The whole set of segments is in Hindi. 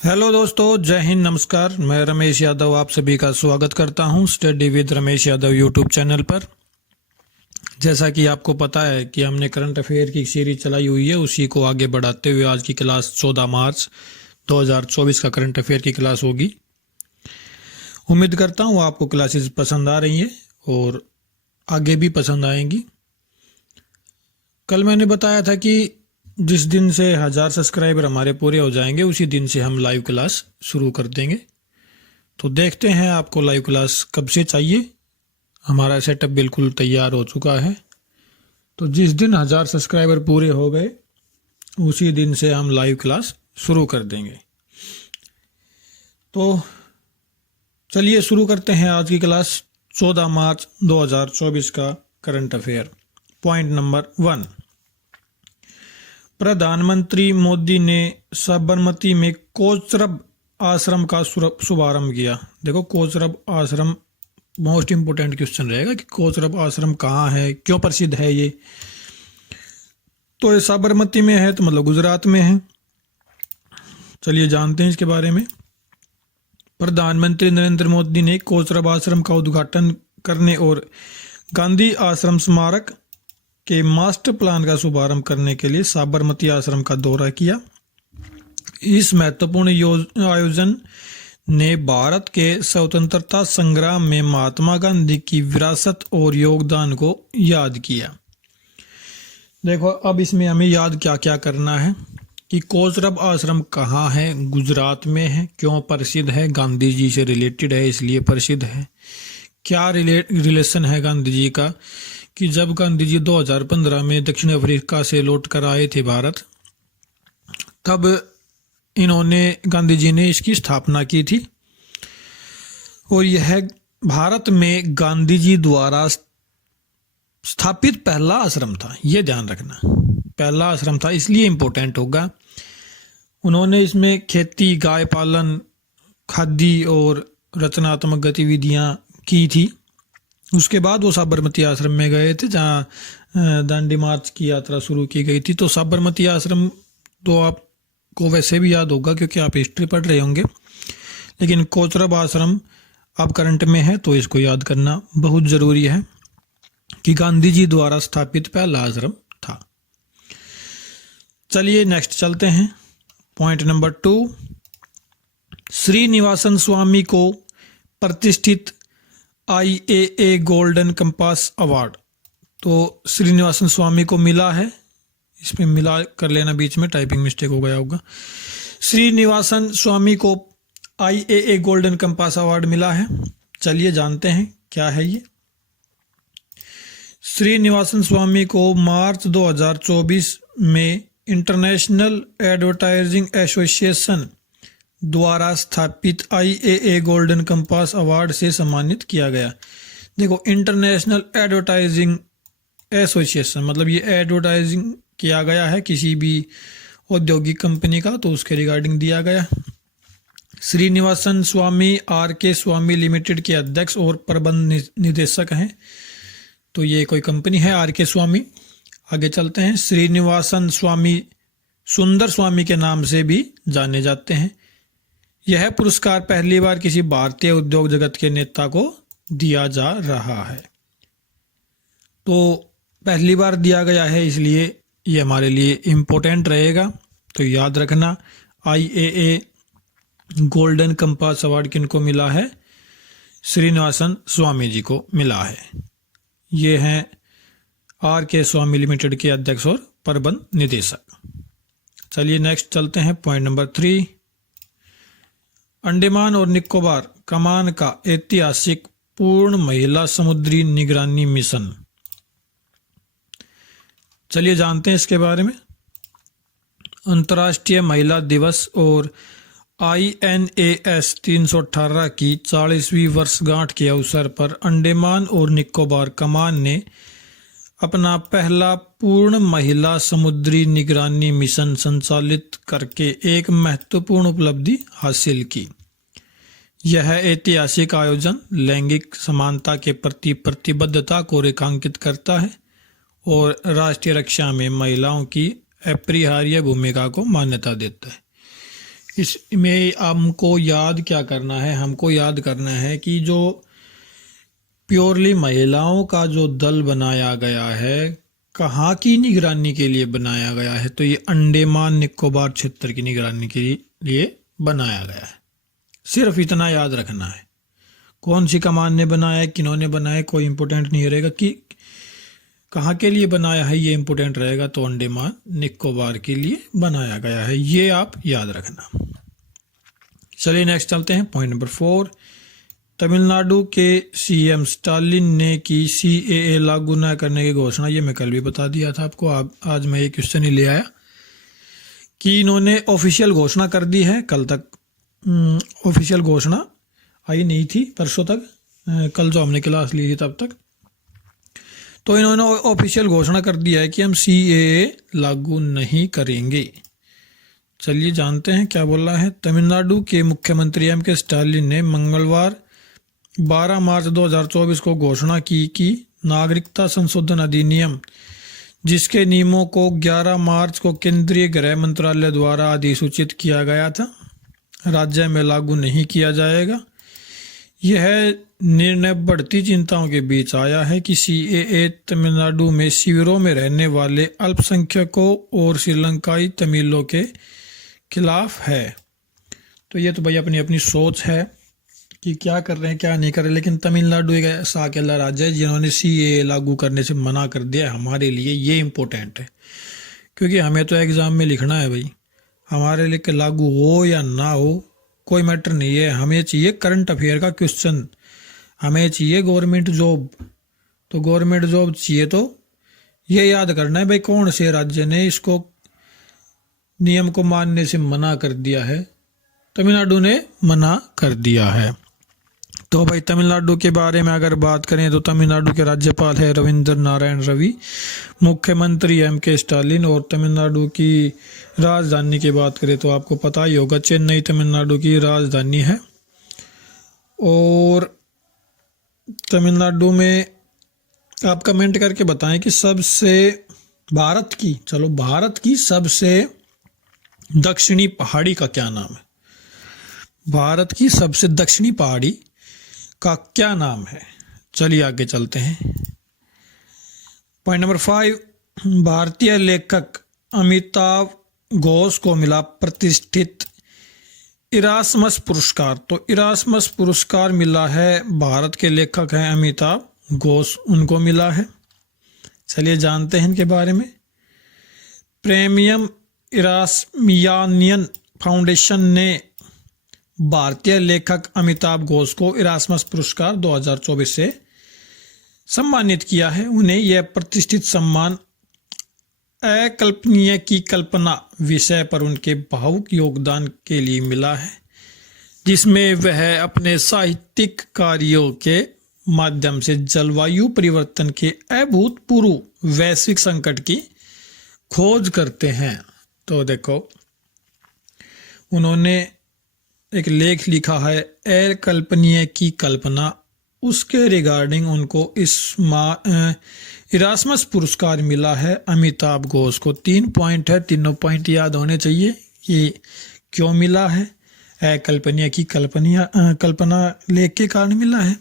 हेलो दोस्तों, जय हिंद, नमस्कार। मैं रमेश यादव आप सभी का स्वागत करता हूं study with Ramesh Yadav YouTube channel पर। जैसा कि आपको पता है कि हमने करंट अफेयर की सीरीज चलाई हुई है, उसी को आगे बढ़ाते हुए आज की क्लास 14 मार्च 2024 का करंट अफेयर की क्लास होगी। उम्मीद करता हूं आपको क्लासेस पसंद आ रही हैं और आगे भी पसंद आएंगी। कल मैंने बताया था कि जिस दिन से 1000 सब्सक्राइबर हमारे पूरे हो जाएंगे उसी दिन से हम लाइव क्लास शुरू कर देंगे। तो देखते हैं आपको लाइव क्लास कब से चाहिए। हमारा सेटअप बिल्कुल तैयार हो चुका है, तो जिस दिन 1000 सब्सक्राइबर पूरे हो गए उसी दिन से हम लाइव क्लास शुरू कर देंगे। तो चलिए शुरू करते हैं आज की क्लास 14 मार्च 2024 का करंट अफेयर। पॉइंट नंबर 1, प्रधानमंत्री मोदी ने साबरमती में कोचरब आश्रम का शुभारंभ किया। देखो, कोचरब आश्रम मोस्ट इंपोर्टेंट क्वेश्चन रहेगा कि कोचरब आश्रम कहाँ है, क्यों प्रसिद्ध है ये। तो ये साबरमती में है, तो मतलब गुजरात में है। चलिए जानते हैं इसके बारे में। प्रधानमंत्री नरेंद्र मोदी ने कोचरब आश्रम का उद्घाटन करने और गांधी आश्रम स्मारक के मास्टर प्लान का शुभारंभ करने के लिए साबरमती आश्रम का दौरा किया। इस महत्वपूर्ण आयोजन ने भारत के स्वतंत्रता संग्राम में महात्मा गांधी की विरासत और योगदान को याद किया। देखो, अब इसमें हमें याद क्या क्या करना है कि कोचरब आश्रम कहाँ है, गुजरात में है, क्यों प्रसिद्ध है, गांधी जी से रिलेटेड है इसलिए प्रसिद्ध है। क्या रिलेशन है गांधी जी का कि जब गांधी जी 2015 में दक्षिण अफ्रीका से लौट कर आए थे भारत, तब गांधी जी ने इसकी स्थापना की थी। और यह भारत में गांधी जी द्वारा स्थापित पहला आश्रम था। यह ध्यान रखना, पहला आश्रम था, इसलिए इम्पोर्टेंट होगा। उन्होंने इसमें खेती, गाय पालन, खादी और रचनात्मक गतिविधियां की थी। उसके बाद वो साबरमती आश्रम में गए थे जहाँ दांडी मार्च की यात्रा शुरू की गई थी। तो साबरमती आश्रम तो आपको वैसे भी याद होगा क्योंकि आप हिस्ट्री पढ़ रहे होंगे, लेकिन कोचरब आश्रम अब करंट में है तो इसको याद करना बहुत ज़रूरी है कि गांधी जी द्वारा स्थापित पहला आश्रम था। चलिए नेक्स्ट चलते हैं। पॉइंट नंबर 2, श्रीनिवासन स्वामी को प्रतिष्ठित IAA गोल्डन कंपास अवार्ड। तो श्रीनिवासन स्वामी को मिला है, इसमें मिला कर लेना, बीच में टाइपिंग मिस्टेक हो गया होगा। श्रीनिवासन स्वामी को IAA गोल्डन कंपास अवार्ड मिला है। चलिए जानते हैं क्या है ये। श्रीनिवासन स्वामी को मार्च 2024 में इंटरनेशनल एडवर्टाइजिंग एसोसिएशन द्वारा स्थापित IAA गोल्डन कंपास अवार्ड से सम्मानित किया गया। देखो, इंटरनेशनल एडवर्टाइजिंग एसोसिएशन मतलब ये एडवर्टाइजिंग किया गया है किसी भी औद्योगिक कंपनी का, तो उसके रिगार्डिंग दिया गया। श्रीनिवासन स्वामी RK स्वामी लिमिटेड के अध्यक्ष और प्रबंध निदेशक हैं। तो ये कोई कंपनी है RK स्वामी। आगे चलते हैं। श्रीनिवासन स्वामी सुंदर स्वामी के नाम से भी जाने जाते हैं। यह पुरस्कार पहली बार किसी भारतीय उद्योग जगत के नेता को दिया जा रहा है। तो पहली बार दिया गया है, इसलिए ये हमारे लिए इम्पोर्टेंट रहेगा। तो याद रखना, IAA गोल्डन कंपास अवार्ड किनको मिला है? श्रीनिवासन स्वामी जी को मिला है। ये हैं RK स्वामी लिमिटेड के अध्यक्ष और प्रबंध निदेशक। चलिए नेक्स्ट चलते हैं। पॉइंट नंबर 3, अंडमान और निकोबार कमान का ऐतिहासिक पूर्ण महिला समुद्री निगरानी मिशन। चलिए जानते हैं इसके बारे में। अंतर्राष्ट्रीय महिला दिवस और INAS 318 की 40वीं वर्षगांठ के अवसर पर अंडमान और निकोबार कमान ने अपना पहला पूर्ण महिला समुद्री निगरानी मिशन संचालित करके एक महत्वपूर्ण उपलब्धि हासिल की। यह ऐतिहासिक आयोजन लैंगिक समानता के प्रति प्रतिबद्धता को रेखांकित करता है और राष्ट्रीय रक्षा में महिलाओं की अपरिहार्य भूमिका को मान्यता देता है। इसमें हमको याद क्या करना है, हमको याद करना है कि जो प्योरली महिलाओं का जो दल बनाया गया है, कहाँ की निगरानी के लिए बनाया गया है, तो ये अंडमान निकोबार क्षेत्र की निगरानी के लिए बनाया गया है। सिर्फ इतना याद रखना है, कौन सी कमान ने बनाया है, किन्होंने बनाया है, कोई इंपॉर्टेंट नहीं रहेगा कि कहाँ के लिए बनाया है, ये इंपॉर्टेंट रहेगा। तो अंडमान निकोबार के लिए बनाया गया है, ये आप याद रखना। चलिए नेक्स्ट चलते हैं, पॉइंट नंबर 4। तमिलनाडु के सीएम स्टालिन ने की CAA लागू न करने की घोषणा। ये मैं कल भी बता दिया था आपको, आज मैं एक क्वेश्चन ही ले आया कि इन्होंने ऑफिशियल घोषणा कर दी है। कल तक ऑफिशियल घोषणा आई नहीं थी, परसों तक, कल जो हमने क्लास ली थी तब तक। तो इन्होंने ऑफिशियल घोषणा कर दिया है कि हम CAA लागू नहीं करेंगे। चलिए जानते हैं क्या बोल रहा है। तमिलनाडु के मुख्यमंत्री M.K. स्टालिन ने मंगलवार 12 मार्च 2024 को घोषणा की कि नागरिकता संशोधन अधिनियम, जिसके नियमों को 11 मार्च को केंद्रीय गृह मंत्रालय द्वारा अधिसूचित किया गया था, राज्य में लागू नहीं किया जाएगा। यह निर्णय बढ़ती चिंताओं के बीच आया है कि CAA तमिलनाडु में शिविरों में रहने वाले अल्पसंख्यकों और श्रीलंकाई तमिलों के खिलाफ है। तो ये तो भाई अपनी अपनी सोच है कि क्या कर रहे हैं क्या नहीं कर रहे, लेकिन तमिलनाडु एक ऐसा अकेला राज्य है जिन्होंने CAA लागू करने से मना कर दिया। हमारे लिए ये इम्पोर्टेंट है, क्योंकि हमें तो एग्ज़ाम में लिखना है भाई, हमारे लिए लागू हो या ना हो कोई मैटर नहीं है। हमें चाहिए करंट अफेयर का क्वेश्चन, हमें चाहिए गवर्नमेंट जॉब। तो गवर्नमेंट जॉब चाहिए तो ये याद करना है भाई कौन से राज्य ने इसको नियम को मानने से मना कर दिया है। तमिलनाडु ने मना कर दिया है। तो भाई तमिलनाडु के बारे में अगर बात करें तो तमिलनाडु के राज्यपाल है रविंद्र नारायण रवि, मुख्यमंत्री M.K. स्टालिन, और तमिलनाडु की राजधानी की बात करें तो आपको पता ही होगा चेन्नई तमिलनाडु की राजधानी है। और तमिलनाडु में आप कमेंट करके बताएं कि भारत की सबसे दक्षिणी पहाड़ी का क्या नाम है। भारत की सबसे दक्षिणी पहाड़ी का क्या नाम है। चलिए आगे चलते हैं। पॉइंट नंबर 5, भारतीय लेखक अमिताव घोष को मिला प्रतिष्ठित इरास्मस पुरस्कार। तो इरास्मस पुरस्कार मिला है, भारत के लेखक हैं अमिताव घोष, उनको मिला है। चलिए जानते हैं इनके बारे में। प्रीमियम इरास्मियानियन फाउंडेशन ने भारतीय लेखक अमिताव घोष को इरास्मस पुरस्कार 2024 से सम्मानित किया है। उन्हें यह प्रतिष्ठित सम्मान अकल्पनीय की कल्पना विषय पर उनके भावुक योगदान के लिए मिला है, जिसमें वह अपने साहित्यिक कार्यों के माध्यम से जलवायु परिवर्तन के अभूतपूर्व वैश्विक संकट की खोज करते हैं। तो देखो उन्होंने एक लेख लिखा है अकल्पनीय की कल्पना, उसके रिगार्डिंग उनको इरास्मस पुरस्कार मिला है अमिताभ घोष को। 3 पॉइंट है, तीनों पॉइंट याद होने चाहिए कि क्यों मिला है। अकल्पनीय की कल्पना लेख के कारण मिला है।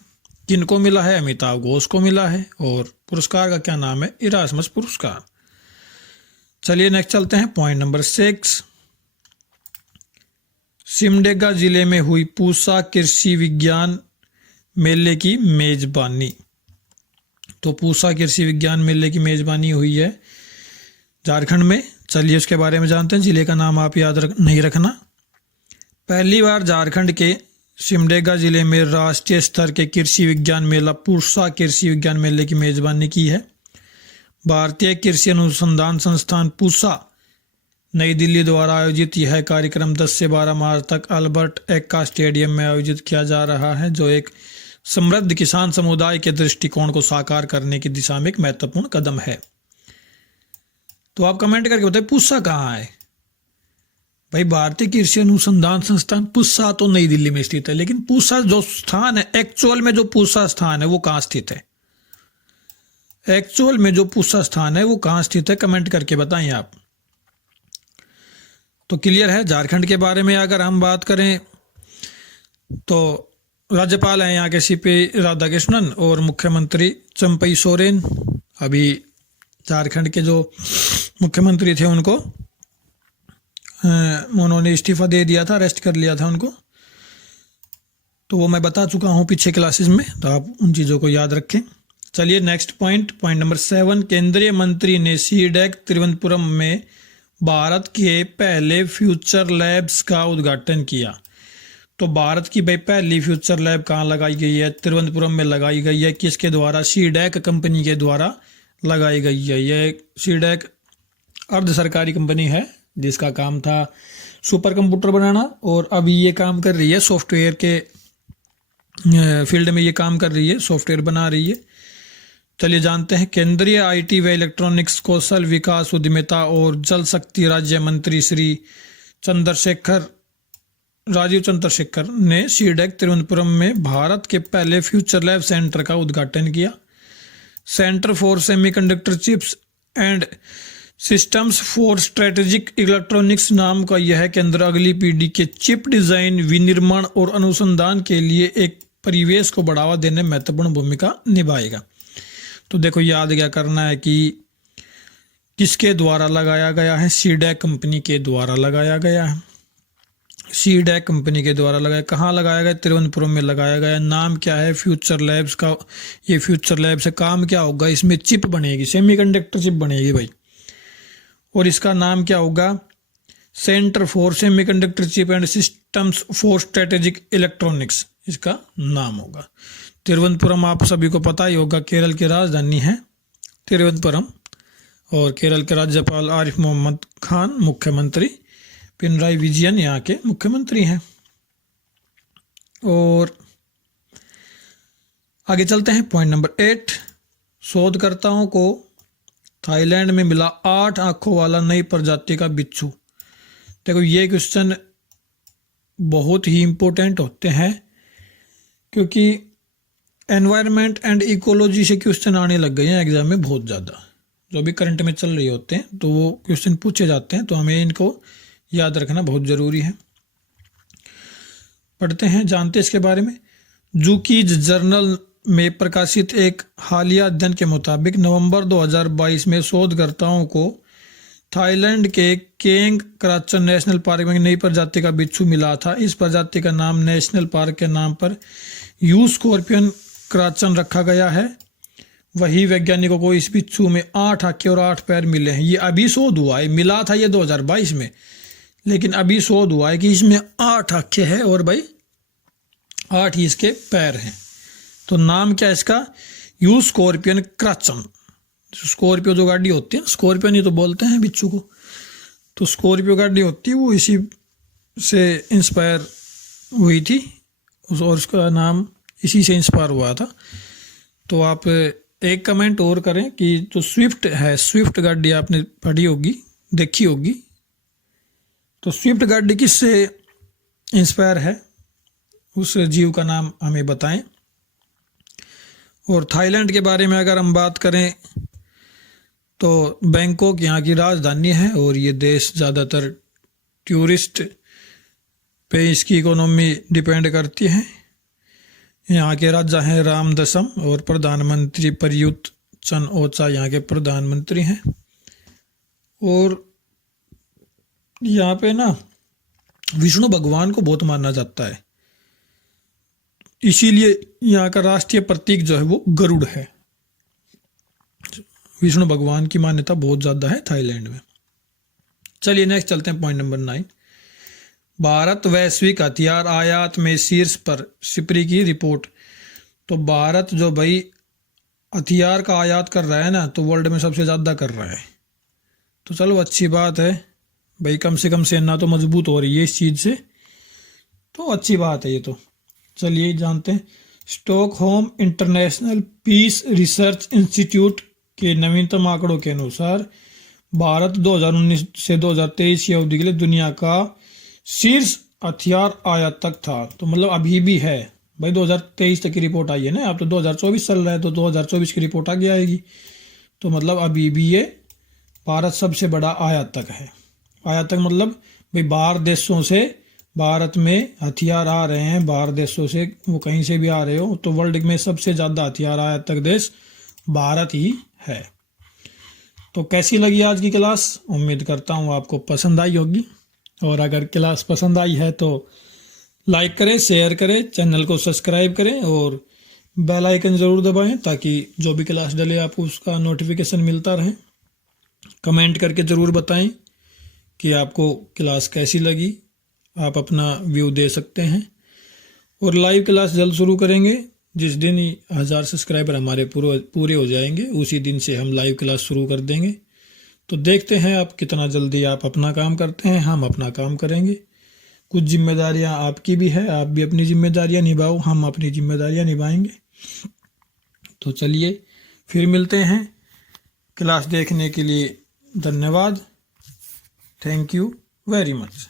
किनको मिला है? अमिताभ घोष को मिला है। और पुरस्कार का क्या नाम है? इरास्मस पुरस्कार। चलिए नेक्स्ट चलते हैं, पॉइंट नंबर 6। सिमडेगा जिले में हुई पूसा कृषि विज्ञान मेले की मेजबानी। तो पूसा कृषि विज्ञान मेले की मेजबानी हुई है झारखंड में। चलिए उसके बारे में जानते हैं। जिले का नाम आप याद नहीं रखना। पहली बार झारखंड के सिमडेगा जिले में राष्ट्रीय स्तर के कृषि विज्ञान मेला पूसा कृषि विज्ञान मेले की मेजबानी की है। भारतीय कृषि अनुसंधान संस्थान पूसा नई दिल्ली द्वारा आयोजित यह कार्यक्रम 10 से 12 मार्च तक अल्बर्ट एक्का स्टेडियम में आयोजित किया जा रहा है, जो एक समृद्ध किसान समुदाय के दृष्टिकोण को साकार करने की दिशा में एक महत्वपूर्ण कदम है। तो आप कमेंट करके बताइए पूसा कहाँ है भाई? भारतीय कृषि अनुसंधान संस्थान पूसा तो नई दिल्ली में स्थित है, लेकिन पूसा जो स्थान है, एक्चुअल में जो पूसा स्थान है वो कहाँ स्थित है? एक्चुअल में जो पूसा स्थान है वो कहाँ स्थित है? कमेंट करके बताएं आप। तो क्लियर है। झारखंड के बारे में अगर हम बात करें तो राज्यपाल हैं यहाँ के सीपी राधाकृष्णन और मुख्यमंत्री चंपई सोरेन। अभी झारखंड के जो मुख्यमंत्री थे उनको उन्होंने इस्तीफा दे दिया था, अरेस्ट कर लिया था उनको, तो वो मैं बता चुका हूँ पीछे क्लासेस में, तो आप उन चीज़ों को याद रखें। चलिए नेक्स्ट पॉइंट नंबर 7, केंद्रीय मंत्री ने सीडैक तिरुवनंतपुरम में भारत के पहले फ्यूचर लैब्स का उद्घाटन किया। तो भारत की भाई पहली फ्यूचर लैब कहाँ लगाई गई है? तिरुवनंतपुरम में लगाई गई है। किसके द्वारा? सीडैक कंपनी के द्वारा लगाई गई है। यह सीडैक अर्ध सरकारी कंपनी है जिसका काम था सुपर कंप्यूटर बनाना, और अभी ये काम कर रही है सॉफ्टवेयर के फील्ड में, ये काम कर रही है, सॉफ्टवेयर बना रही है। चलिए जानते हैं। केंद्रीय आईटी व इलेक्ट्रॉनिक्स कौशल विकास उद्यमिता और जल शक्ति राज्य मंत्री श्री राजीव चंद्रशेखर ने सीडैक तिरुवनंतपुरम में भारत के पहले फ्यूचर लैब सेंटर का उद्घाटन किया। Centre for semiconductor chips and systems for strategic electronics नाम का यह केंद्र अगली पीढ़ी के चिप डिजाइन, विनिर्माण और अनुसंधान के लिए एक परिवेश को बढ़ावा देने में महत्वपूर्ण भूमिका निभाएगा। तो देखो याद क्या करना है कि किसके द्वारा लगाया गया है? सीडैक कंपनी के द्वारा लगाया गया है। सीडैक कंपनी के द्वारा लगाया। कहाँ लगाया गया? तिरुवनंतपुरम में लगाया गया। नाम क्या है फ्यूचर लैब्स का? ये फ्यूचर लैब से काम क्या होगा? इसमें चिप बनेगी, सेमीकंडक्टर चिप बनेगी भाई, और इसका नाम क्या होगा? Centre for semiconductor chip and systems for strategic electronics इसका नाम होगा। तिरुवनंतपुरम आप सभी को पता ही होगा, केरल की राजधानी है तिरुवनंतपुरम, और केरल के राज्यपाल आरिफ मोहम्मद खान, मुख्यमंत्री पिनराई विजयन यहाँ के मुख्यमंत्री हैं। और आगे चलते हैं। पॉइंट नंबर 8, शोधकर्ताओं को थाईलैंड में मिला 8 आंखों वाला नई प्रजाति का बिच्छू। देखो ये क्वेश्चन बहुत ही इम्पोर्टेंट होते हैं क्योंकि एनवायरनमेंट एंड इकोलॉजी से क्वेश्चन आने लग गए हैं एग्जाम में बहुत ज़्यादा, जो भी करंट में चल रही होते हैं तो वो क्वेश्चन पूछे जाते हैं, तो हमें इनको याद रखना बहुत ज़रूरी है। पढ़ते हैं, जानते हैं इसके बारे में। जूकीज जर्नल में प्रकाशित एक हालिया अध्ययन के मुताबिक नवंबर 2022 में शोधकर्ताओं को थाईलैंड के केंग कराचन नेशनल पार्क में नई प्रजाति का बिच्छू मिला था। इस प्रजाति का नाम नेशनल पार्क के नाम पर यू स्कॉर्पियन कराचन रखा गया है। वही वैज्ञानिकों को इस बिच्छू में 8 आंखें और 8 पैर मिले हैं। ये अभी शोध हुआ है, मिला था ये 2022 में, लेकिन अभी शोध हुआ है कि इसमें 8 आंखें हैं और भाई 8 ही इसके पैर हैं। तो नाम क्या है इसका? You scorpion कराचन। स्कॉर्पियो जो गाड़ी होती है, स्कॉर्पियन ही तो बोलते हैं बिच्छू को, तो स्कॉर्पियो गाड़ी होती है वो इसी से इंस्पायर हुई थी और उसका नाम इसी से इंस्पायर हुआ था। तो आप एक कमेंट और करें कि जो स्विफ्ट है, स्विफ्ट गाड़ी आपने पढ़ी होगी, देखी होगी, तो स्विफ्ट गाड़ी किससे इंस्पायर है? उस जीव का नाम हमें बताएं। और थाईलैंड के बारे में अगर हम बात करें तो बैंकॉक यहाँ की राजधानी है और ये देश ज़्यादातर टूरिस्ट पे इसकी इकोनॉमी डिपेंड करती है। यहाँ के राजा हैं रामदसम और प्रधानमंत्री प्रयुत चन ओचा यहाँ के प्रधानमंत्री हैं। और यहाँ पे ना विष्णु भगवान को बहुत माना जाता है, इसीलिए यहाँ का राष्ट्रीय प्रतीक जो है वो गरुड़ है। विष्णु भगवान की मान्यता बहुत ज़्यादा है थाईलैंड में। चलिए नेक्स्ट चलते हैं। पॉइंट नंबर 9, भारत वैश्विक हथियार आयात में शीर्ष पर, सिपरी की रिपोर्ट। तो भारत जो भाई हथियार का आयात कर रहा है ना, तो वर्ल्ड में सबसे ज़्यादा कर रहा है। तो चलो अच्छी बात है भाई, कम से कम सेना तो मजबूत हो रही है इस चीज़ से, तो अच्छी बात है ये तो। चलिए जानते हैं। Stockholm International Peace Research Institute के नवीनतम आंकड़ों के अनुसार भारत 2019 से 2023 की अवधि के लिए दुनिया का शीर्ष हथियार आयातक था। तो मतलब अभी भी है भाई, 2023 तक की रिपोर्ट आई है ना, अब तो 2024 चल रहा है, तो 2024 की रिपोर्ट आगे आएगी। तो मतलब अभी भी ये भारत सबसे बड़ा आयातक है। आयातक मतलब भाई बाहर देशों से भारत में हथियार आ रहे हैं, बाहर देशों से, वो कहीं से भी आ रहे हो, तो वर्ल्ड में सबसे ज़्यादा हथियार आयातक देश भारत ही है। तो कैसी लगी आज की क्लास? उम्मीद करता हूँ आपको पसंद आई होगी, और अगर क्लास पसंद आई है तो लाइक करें, शेयर करें, चैनल को सब्सक्राइब करें और बेल आइकन ज़रूर दबाएं ताकि जो भी क्लास डले आपको उसका नोटिफिकेशन मिलता रहे। कमेंट करके ज़रूर बताएं कि आपको क्लास कैसी लगी, आप अपना व्यू दे सकते हैं। और लाइव क्लास जल्द शुरू करेंगे, जिस दिन ही 1000 सब्सक्राइबर हमारे पूरे हो जाएंगे उसी दिन से हम लाइव क्लास शुरू कर देंगे। तो देखते हैं आप कितना जल्दी आप अपना काम करते हैं, हम अपना काम करेंगे। कुछ जिम्मेदारियां आपकी भी है, आप भी अपनी जिम्मेदारियां निभाओ, हम अपनी जिम्मेदारियां निभाएंगे। तो चलिए फिर मिलते हैं। क्लास देखने के लिए धन्यवाद। Thank you very much.